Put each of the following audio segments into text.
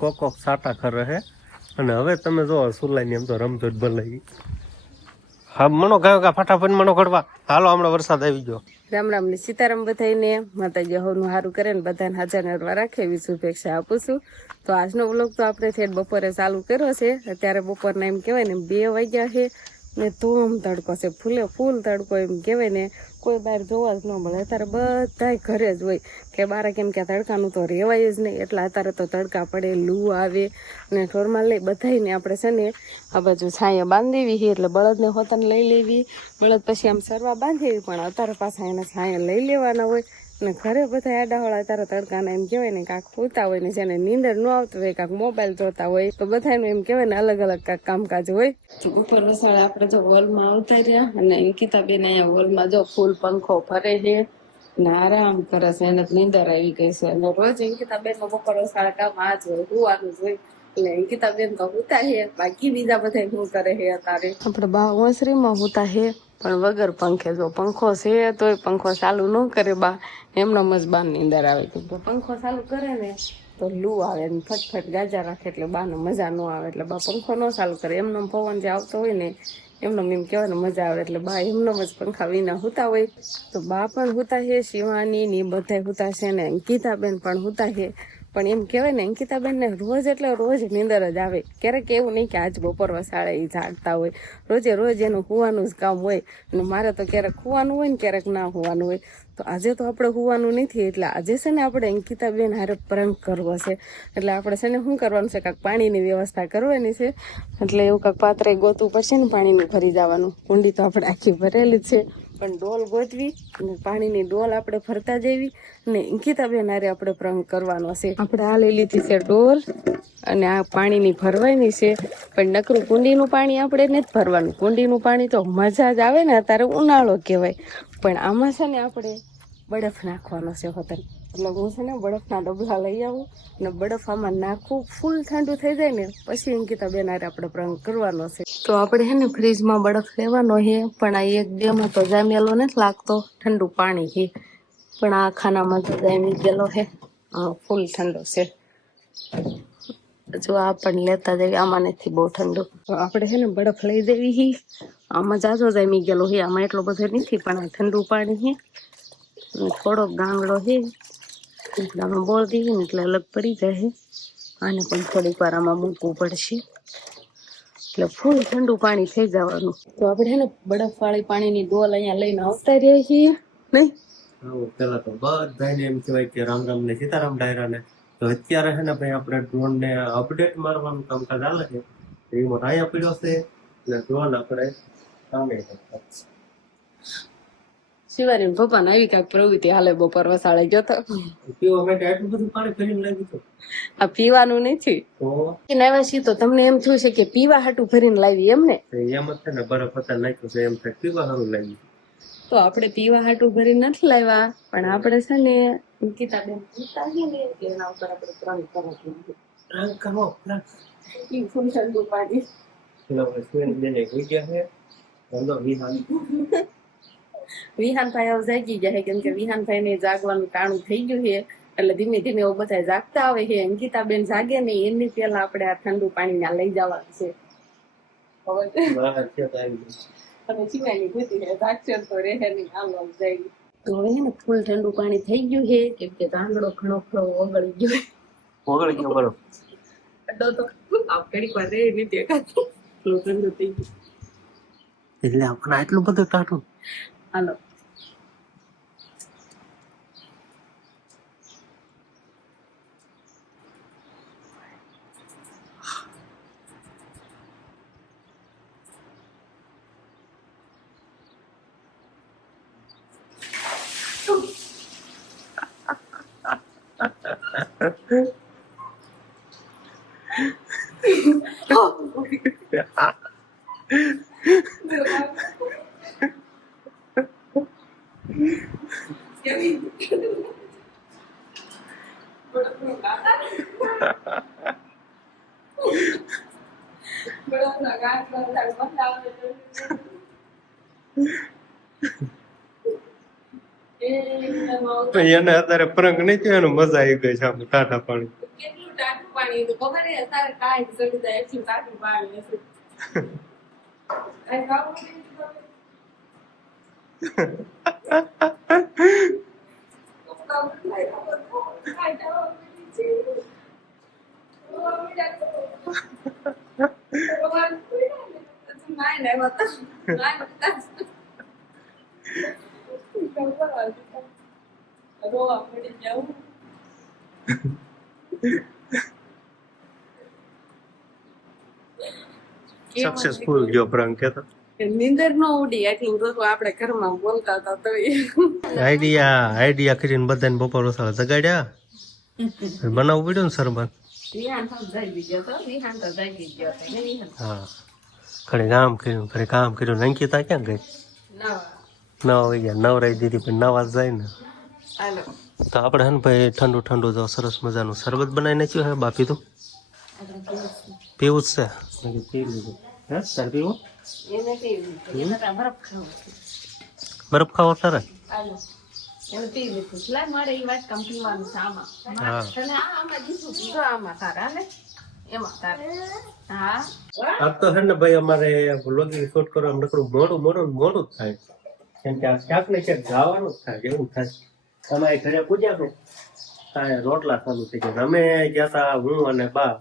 કોક સાટા ખરે હે અને હવે તમે જો સુલાઈ એમ તો રમતો જ ભલાઈ હા મનો કયો કે ફટાફટ મનો કડવા હાલો હમણાં વરસાદ આવી ગયો રામ રામ ને સીતારામ બધાઈને માતાજી હવનું સારું કરે ને બધાને હાજર નરવા રાખે એવી શુભેચ્છા આપું છું. તો આજનો વ્લોગ તો આપણે ઠેઠ બપોરે ચાલુ કર્યો છે. અત્યારે બપોરના એમ કહેવાય ને 2 વાગ્યા છે ને ધૂમ તડકો છે, ફૂલ તડકો એમ કહેવાય ને કોઈ બહાર જોવા જ ન મળે. અત્યારે બધાય ઘરે જ હોય કે બાર કેમ કે તડકાનું તો રહેવાય જ નહીં. એટલે અત્યારે તો તડકા પડે, લૂ આવે ને ઠોરમાં લઈ બધાને આપણે છે ને આ બાજુ છાંયા બાંધી દેવી એટલે બળદને હોતન લઈ લેવી. બળદ પછી આમ સરવા બાંધેવી પણ અત્યારે પાછા એને છાંયા લઈ લેવાના હોય ને ઘરે બધા આડાવાળા અત્યારે તડકાના એમ કહેવાય ને કાંક સૂતા હોય ને જેને નીંદર ન આવતું હોય કાંક મોબાઈલ જોતા હોય તો બધાનું એમ કહેવાય ને અલગ અલગ કાંક કામકાજ હોય. ઉપર વસાડે આપણે જો હોલમાં આવતા રહ્યા અને અંકિતાબેન અહીંયા હોલમાં જો ફૂલ પંખો ફરે છે ને આરામ કરે છે. એને નીંદર આવી ગઈ છે અને રોજ અંકિતાબેન નો બપોર વસાડે કામ આ જ હોય, હુવાનું જ હોય. એટલે અંકિતાબેન તો હુતા છે, બાકી બીજા બધા શું કરે છે અત્યારે આપણે બા ઓસરીમાં હુતા છે પણ વગર પંખે. જો પંખો છે તોય પંખો ચાલુ ન કરે બા, એમનો મજબાન નીંદર આવે. પંખો ચાલુ કરે ને તો લૂ આવે ને ફટફટ ગાજા રાખે એટલે બાને મજા ન આવે. એટલે બા પંખો ન ચાલુ કરે, એમનો પવન જે આવતો હોય ને એમનો એમ કહેવાય ને મજા આવે. એટલે બા એમનો જ પંખા વિના હુતા હોય. તો બા પણ હુતા છે, શિવાની ને બધા હુતા છે ને અંકિતાબેન પણ હુતા છે. પણ એમ કહેવાય ને અંકિતાબેન ને રોજ એટલે રોજ નીંદર જ આવે. ક્યારેક એવું નહીં કે આજ બપોર વસાડે એ જાગતા હોય, રોજ એનું હુવાનું જ કામ હોય. અને મારે તો ક્યારેક હુવાનું હોય ને ક્યારેક ના હુવાનું હોય. તો આજે તો આપણે હુવાનું નથી એટલે આજે છે ને આપણે અંકિતાબેન હારે પ્રેન્ક કરવો છે. એટલે આપણે છે ને શું કરવાનું છે, કાંઈક પાણીની વ્યવસ્થા કરવાની છે. એટલે એવું કાંઈક પાત્રે ગોતવું પડશે ને પાણીનું ભરી જવાનું. કુંડી તો આપણે આખી ભરેલી જ છે પણ ડોલ ગોતવી અને પાણીની ડોલ આપણે ભરતા જવી અને અંકિતાબેન હારે આપણે પ્રેન્ક કરવાનો છે. આપણે આ લઈ લીધી છે ડોલ અને આ પાણીની ભરવાની છે. પણ નકરું કુંડીનું પાણી આપણે નથી ભરવાનું. કુંડીનું પાણી તો મજા જ આવે ને, અત્યારે ઉનાળો કહેવાય. પણ આમાં છે ને આપણે બરફ નાખવાનો છે હોતન. એટલે હું છે ને બરફના ડબલા લઈ આવું અને બરફ આમાં નાખવું. ફૂલ ઠંડુ થઈ જાય ને પછી અંકિતાબેન હારે આપણે પ્રેન્ક કરવાનો છે. તો આપણે છે ને ફ્રીજમાં બરફ લેવાનો છે પણ આ 1-2માં તો જામેલો નથી લાગતો, ઠંડુ પાણી છે. પણ આ ખાનામાં તો જામી ગયેલો છે, ફૂલ ઠંડો છે. જો આ પણ લેતા દેવી, આમાં નથી બહુ ઠંડુ. તો આપણે છે ને બરફ લઈ દેવી હી. આમાં જાજો જામી ગયેલો છે, આમાં એટલો બધો નથી પણ આ ઠંડુ પાણી છે અને થોડોક ગાંગડો છે એટલે આમાં બોળ દઈએ ને એટલે અલગ પડી જાય. આને પણ થોડીક વાર આમાં મૂકવું પડશે એટલે ફૂલ ઠંડુ પાણી થઈ જવાનું. તો આપણે છે ને બરફવાળી પાણીની ડોલ અહીંયા લઈને આવતા રહીએ છીએ નહીં. પેલા તો બધાને એમ કહેવાય કે રામ રામ ને સીતારામ ડાયરા ને. તો અત્યારે છે ને ભાઈ આપણે ડ્રોન ને અપડેટ મારવાનું કામકાજ ચાલે છે. રિમોટ અહીંયા પડ્યો છે અને ડ્રોન આપણે સામે શિવારી પપ્પા ને આવી કાંઈક પ્રવૃત્તિ હાલે બપોર વસાડે જતો પીવા માટે આટલું બધું પાણી ભરીને લાગ્યું હતું. આ પીવાનું નથી નાવા છીએ તો તમને એમ થયું છે કે પીવા હાટું ભરીને લાવી એમ ને? એમ જ છે ને બરફ હતા નાખ્યું છે એમ થાય પીવા સારું લાગ્યું. તો આપણે પીવા હાટું ભરીને નથી લાવ્યા પણ આપણે છે ને અંકિતાબેન પીતા છે ને એના ઉપર આપણે પ્રેન્ક કરો ફૂલ ઠંડુ પાણી વિહાનભાઈ હવે જાગી ગયા કેમ કે વિહાનભાઈ ને જાગવાનું ટાણું થઈ ગયું છે એટલે ધીમે ધીમે એવું બધા જાગતા આવે છે. અંકિતાબેન જાગે ને એની પેલા આપણે આ ઠંડુ પાણી ના લઈ જવાનું છે. અને ચીવાની ભૂતી છે જાગશે તો રહે નહીં આમ જાય. તો હવે ને ફૂલ ઠંડુ પાણી થઈ ગયું છે કેમ કે ગાંગડો ઘણો ખરો ઓગળી ગયો બરો અડો તો આ ઘડી વાર રે નહીં દેખાતું ઠંડુ થઈ ગયું એટલે આપણે આટલું બધું ટાટું. હાલો એને અત્યારે પ્રેન્ક નહીં થયો, એને મજા આવી ગઈ છે આમ ટાટા પાણી. કેટલું ટાટું પાણી પાણી તો ખબર હે તારે કાઈ ચડી જાય એટલું કાઢી પાણી નથી આ ખાવું નથી સક્સેસફુલ જો પ્રાંક કેતો નીંદર નો ઉડી એટલું રોજ આપણે ઘરમાં બોલતા હતા તો આઈડિયા કરીને બધાને બપોર વસાવા જગાડ્યા બનાવવું પડ્યું ને સરબત હા ઘરે કામ કર્યું અંકિતા ક્યાં ગઈ 9 વાગ્યા નવરાઈ દીધી પણ નવા જાય ને તો આપણે હે ને ભાઈ ઠંડુ ઠંડુ જો સરસ મજાનું શરબત બનાવી નાખ્યું હે બાપી તો પીવું જ છે પી લીધું હે તાર પીવું બરફ ખાવો તારે આપ તો હે ને ભાઈ અમારે વ્લોગિંગ શૂટ કરવા નકરું મોડું જ થાય કેમ કે આ ક્યાંક ને ક્યાંક જવાનું જ થાય એવું થાય અમારે ઘરે પૂજ્યા ને ત્યાં રોટલા ચાલુ થઈ ગયા અમે ગયા તા હું અને બા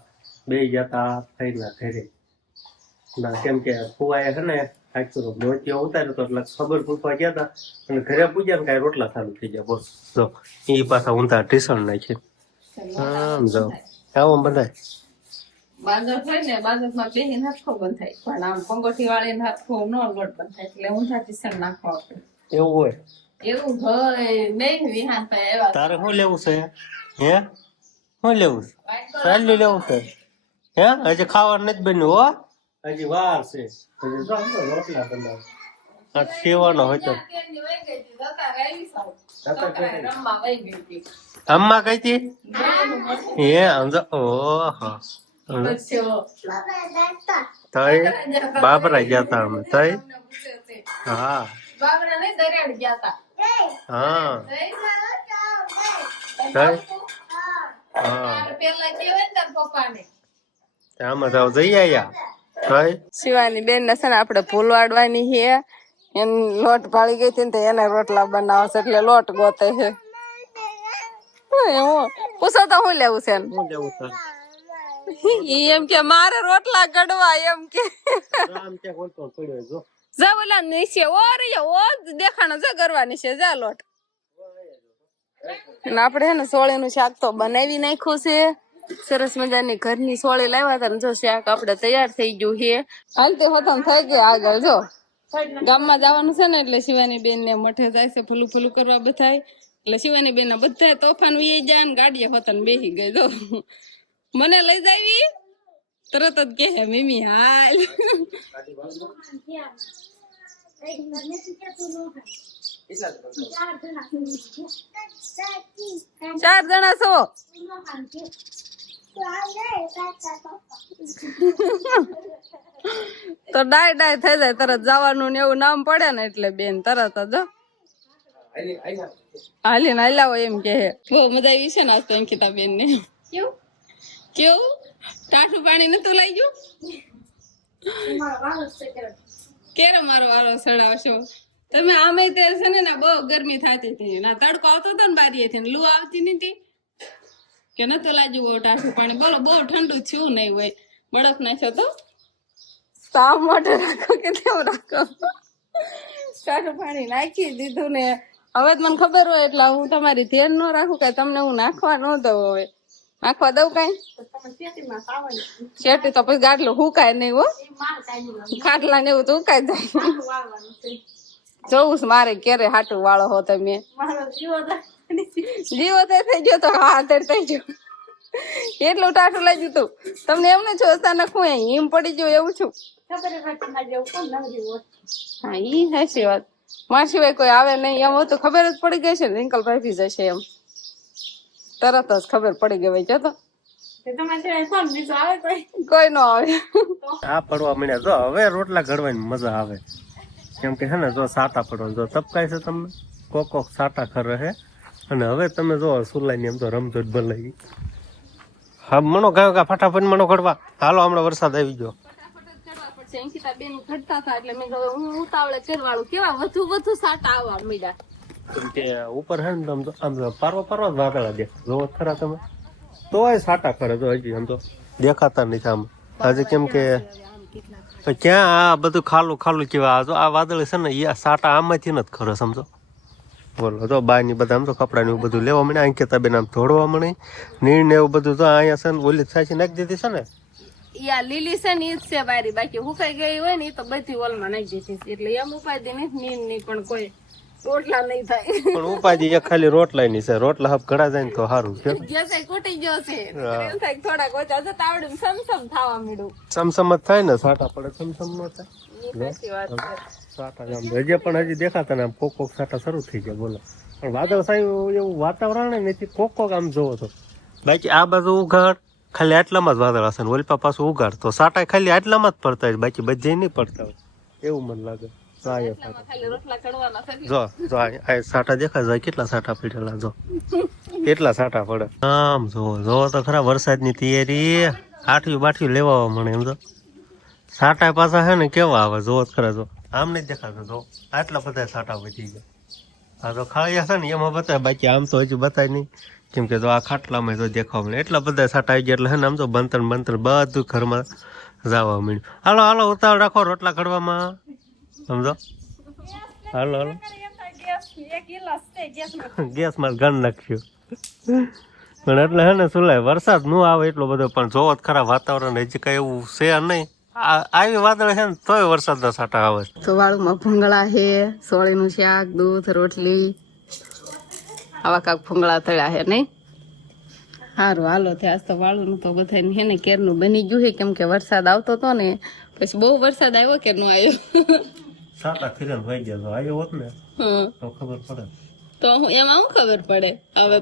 બે ગયા તા ફઈના ઘરે ના કેમ કે ફુવાએ છે ને મોતિયો ઉતાર્યો તો એટલે ખબર પૂછવા ગયા હતા અને ઘરે પૂજ્યા ને કઈ રોટલા ચાલુ થઈ ગયા બોલ જો એ પાછા ઊંધા ટીસણ નાખી આમ જાઓ આવો બધાય બાજર હોય ને બાજરમાં બેહીને હાથો બંધ થાય પણ આમ પંગોઠી વાળીને હાથો નો લોટ બંધ થાય એટલે ઊંધા ટીસણ નાખવા પડે એવું હોય એવું હોય નહીં વિહાન ભાઈ એવા તારે શું લેવું છે હે શું લેવું છે ચાલી લેવું છે હે હજી ખાવાનું નથી બન્યું હો હજી વાર છે હજી રોટલા બનાવ આ સેવાનો હોય તો અમ્મા કઈ હતી હે સમજો ઓહો તઈ બાબરા ગયા તા અમે તઈ હા બાબરા ને દરિયાડ ગયા તા હા આમાં તો જઈ આયા શિવાની બેન ને છે ને આપડે ભૂલવાડવાની છે એમ લોટ ભાળી ગઈ હતી ને એને રોટલા બનાવે છે એટલે લોટ ગોતે છે પૂછો તો શું લેવું છે એમ કે મારે રોટલા ગડવા એમ કે જા બોલા નીચે ઓ રે ઓ દેખાણો છે કરવાની છે જા લોટ આપડે હે ને સોળી નું શાક તો બનાવી નાખ્યું છે સરસ મજાની ઘરની સોળી લાવ્યા હતા ને જો શાક આપડે તૈયાર થઈ ગયું છે હાલતે હોતા થઈ ગયા આગળ જો ગામમાં જવાનું છે ને એટલે શિવાની બેન ને મઠે જાય છે ફૂલું કરવા બધા એટલે શિવાની બેન ના બધા તોફાન વી જાય ને ગાડીએ હોતા ને બેસી ગઈ જો મને લઈ જાવી તરત જ કે મીમી હાલ 4 જણા છો તો ડાય થઈ જાય તરત જવાનું ને એવું નામ પડે ને એટલે બેન તરત જ હાલીને હાલ્યા હોય એમ કે બહુ મજા આવી છે ને આજ તો અંકિતા બેન ને કેવું ટાઠું પાણી નતું લઈ ગયું ક્યારે મારો વારો સડાવશો તમે આમે તે છે ને બહુ ગરમી થતી હતી ના તડકો આવતો હતો ને બારીએથી લૂ આવતી નથી કે નતું લાગ્યું બહુ ટાઠું પાણી બોલો બહુ ઠંડુ થયું નહીં હોય બરફ નાખ્યો તો સાવ મોઢે રાખો કે તેમ રાખો ટાઠું પાણી નાખી દીધું ને હવે જ મને ખબર હોય એટલે હું તમારી ધ્યાન ન રાખું કે તમને હું નાખવા ન દઉં હવે નાખવા દઉં કઈ શેટી તો પછી ગાટલું હુકાય નહીં હો ખાટલા ને એવું તો હુકાય જાય જોવું મારે ક્યારે હાટું વાળો હો તમે જીવો તે થઈ ગયો તો હા તે થઈ ગયો એટલું ટાટું લઈ ગયું તું તમને એમને છો અચાનક હું હિમ પડી ગયો એવું છું હા ઈ હાચી વાત મારા સિવાય કોઈ આવે નહીં એમ તો ખબર જ પડી ગઈ છે ને રિંકલ ભાઈ જશે એમ તરત જ ખબર પડી ગઈ ભાઈ જતો કોઈ નો આવે આ પડવા મળ્યા જો હવે રોટલા ઘડવાની મજા આવે કેમ કે હે ને જો સાટા પડવા જો તપકાય છે તમને કોક સાટા ખરે છે અને હવે તમે જો સુલાઈ ની એમ તો રમઝટ ભલાઈ હા મનો ગાયો ફટાફટ મનો ઘડવા. હાલો હમણાં વરસાદ આવી ગયો. પછી અંકિતા બેન ઘડતા હતા એટલે મેં કહ્યું હું ઉતાવળે કરવાળું કેવા વધુ સાટા આવવા મીડા. કેમ કે ઉપર હે ને આમ પારવા જ વાદળા દેખાય. જોવો ખરા તમે તોય સાટા કરે તો હજી આમ તો દેખાતા નથી આમ. હજી કેમ કે ક્યાં આ બધું ખાલું કેવા આ વાદળ છે ને એ સાટા આમાંથી નથી ખરો સમજો. બોલો તો બાય ની બધા આમ તો કપડા ને એવું બધું લેવા મળે. અંકિતા બેન આમ ધોડવા મળે નીર ને એવું બધું તો અહીંયા છે ને ઓલી સાચી નાખી દીધી છે ને. યા લીલી છે ને ઈ જ છે બારી, બાકી હુકાઈ ગઈ હોય ને એ તો બધી ઓલમાં નાખી દીધી એટલે એમ ઉપાધી નથી નીર ની પણ કોઈ રોટલા નહીં થાય. પણ ઉપાધિ એક ખાલી રોટલા ની છે. રોટલા હબ ઘડા જાય ને તો સારું છે. ગેસ કૂટી ગયો છે એમ થાય થોડાક ઓછા જતા આવડે સમસમ થવા મળ્યું. સમસમ જ થાય ને સાટા પડે સમસમ નો થાય. સાચી વાત છે. સાટા હજી પણ હજી દેખાતા ને આમ કોક સાટા શરૂ થઈ ગયા. બોલો પણ વાદળ સાયું એવું વાતાવરણ નથી. કોક આમ જોવો તો બાકી આ બાજુ ઉઘાડ ખાલી આટલામાં જ વાદળ હશે ને ઓલપા પાછું ઉઘાડ તો સાટા ખાલી આટલામાં જ પડતા હોય બાકી બધે નહીં પડતા હોય એવું મને લાગે. ખાલી રોટલા કડવાના છે. જો આ સાટા દેખાય જાય કેટલા સાટા પડેલા. જો કેટલા સાટા પડે આમ જોવો તો ખરા વરસાદની તૈયારી આઠિયું બાઠિયું લેવા મને એમ તો સાટા પાછા હે ને કેવા આવે જોવો જ ખરા. જો આમ નહીં દેખાતો. જો આટલા બધા સાટા વધી ગયા. આ તો ખાળિયા છે ને એમાં બતાવે બાકી આમ તો હજુ બતાય નહીં કેમ કે જો આ ખાટલામાં તો દેખાવા મળે એટલા બધા સાટા આવી ગયા એટલે હે ને આમ તો બંતર બધું ઘરમાં જવા મળ્યું. હાલો ઉતાવળ રાખો રોટલા ઘડવામાં સમજો. હાલો ગેસ માં ગણ નાખ્યું પણ એટલે હે ને સુલાય વરસાદ નો આવે એટલો બધો પણ જોવો જ ખરા વાતાવરણ હજી કઈ એવું છે નહીં. આવી વાદળ છે ને તોય વરસાદના સાટા આવે. તો વાળુમાં ભૂંગળા છે, સોળીનું શાક, દૂધ, રોટલી, આવા કાક ભૂંગળા તળ્યા છે નહીં. સારું હાલો ત્યાં તો વાળું તો બધા હે ને કેરનું બની ગયું છે કેમ કે વરસાદ આવતો હતો ને પછી બહુ વરસાદ આવ્યો કે નો આવ્યો. સાટા ફિરન થઈ ગયા તો આવ્યો હોત ને તો ખબર પડે. તો એમાં શું ખબર પડે હવે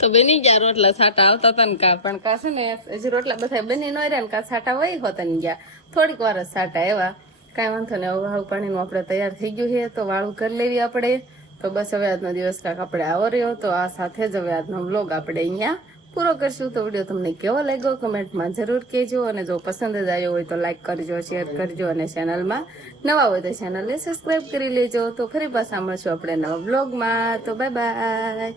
તો બની ગયા રોટલા. સાટા આવતા હતા ને કા પણ કા છે ને હજી રોટલા બધા બની ન રહ્યા ને કા સાટા વહી હોતા ને ગયા થોડીક વાર જ સાટા એવા કાંઈ વાંધો ને. હવે હાવ પાણીનું આપણે તૈયાર થઈ ગયું છે તો વાળું કરી લેવી આપણે. તો બસ હવે આજનો દિવસ કાંક આપણે આવો રહ્યો તો આ સાથે જ હવે આજનો વ્લોગ આપણે અહીંયા પૂરો કરશું. તો વિડીયો તમને કેવો લાગ્યો કમેન્ટમાં જરૂર કહેજો અને જો પસંદ જ આવ્યો હોય તો લાઈક કરજો, શેર કરજો અને ચેનલમાં નવા હોય તો ચેનલને સબસ્ક્રાઈબ કરી લેજો. તો ફરી પાછા મળશું આપણે નવા વ્લોગમાં. તો બાય બાય.